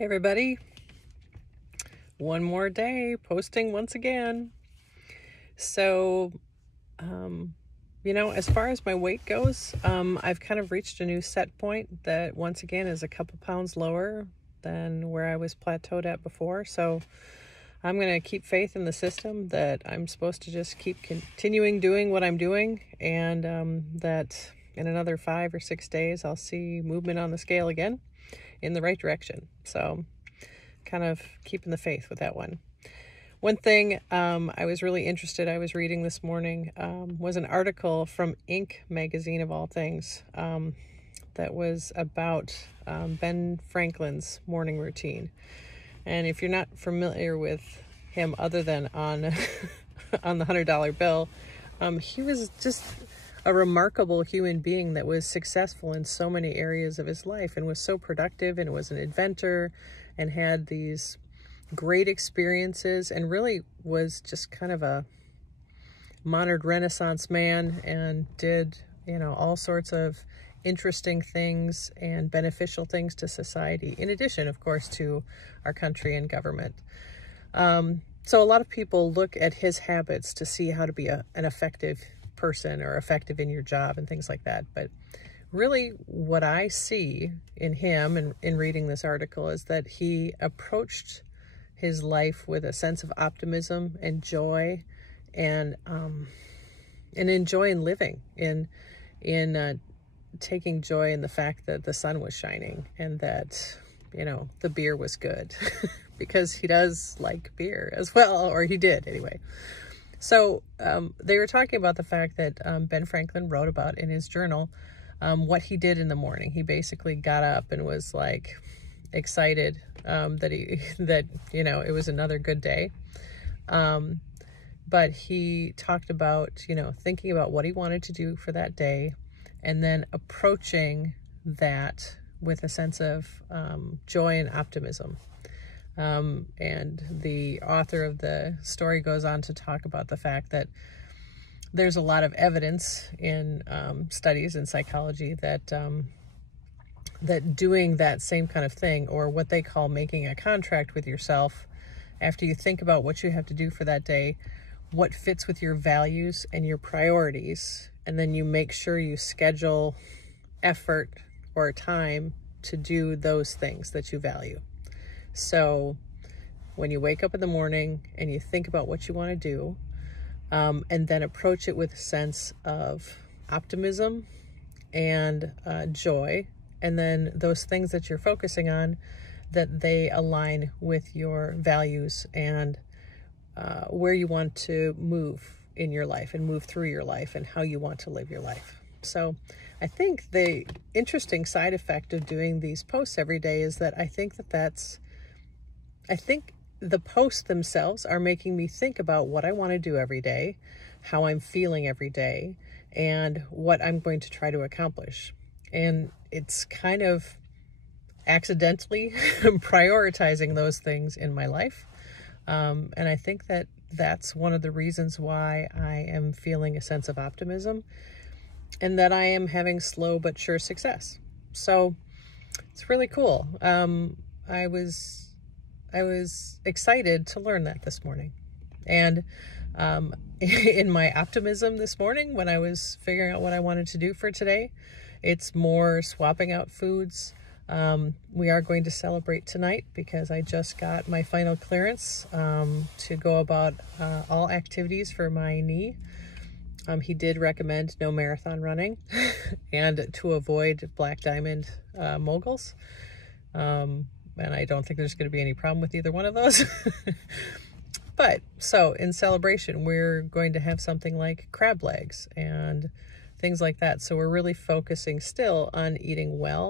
Hey everybody, one more day, posting once again. So, as far as my weight goes, I've kind of reached a new set point that once again is a couple pounds lower than where I was plateaued at before. So I'm going to keep faith in the system that I'm supposed to just keep continuing doing what I'm doing, and that in another 5 or 6 days, I'll see movement on the scale again in the right direction. So kind of keeping the faith with that one. One thing I was really interested, I was reading this morning, was an article from Inc. magazine of all things, that was about Ben Franklin's morning routine. And if you're not familiar with him other than on on the $100 bill, he was just a remarkable human being that was successful in so many areas of his life and was so productive and was an inventor and had these great experiences and really was just kind of a modern Renaissance man and did, all sorts of interesting things and beneficial things to society, in addition, of course, to our country and government. So a lot of people look at his habits to see how to be an effective person or effective in your job and things like that. But really what I see in him and in reading this article is that he approached his life with a sense of optimism and joy and enjoying living, in taking joy in the fact that the sun was shining and that, the beer was good because he does like beer as well, or he did anyway. So they were talking about the fact that Ben Franklin wrote about in his journal what he did in the morning. He basically got up and was like excited that it was another good day. But he talked about, thinking about what he wanted to do for that day and then approaching that with a sense of joy and optimism. And the author of the story goes on to talk about the fact that there's a lot of evidence in studies in psychology that that doing that same kind of thing, or what they call making a contract with yourself, after you think about what you have to do for that day, what fits with your values and your priorities, and then you make sure you schedule effort or time to do those things that you value. So when you wake up in the morning and you think about what you want to do, and then approach it with a sense of optimism and joy, and then those things that you're focusing on, that they align with your values and where you want to move in your life and move through your life and how you want to live your life. So I think the interesting side effect of doing these posts every day is that I think the posts themselves are making me think about what I want to do every day, how I'm feeling every day, and what I'm going to try to accomplish. And it's kind of accidentally prioritizing those things in my life. And I think that that's one of the reasons why I am feeling a sense of optimism and that I am having slow but sure success. So it's really cool. I was excited to learn that this morning. And in my optimism this morning, when I was figuring out what I wanted to do for today, it's more swapping out foods. We are going to celebrate tonight because I just got my final clearance to go about all activities for my knee. He did recommend no marathon running and to avoid black diamond moguls. And I don't think there's going to be any problem with either one of those. But so in celebration, we're going to have something like crab legs and things like that. So we're really focusing still on eating well.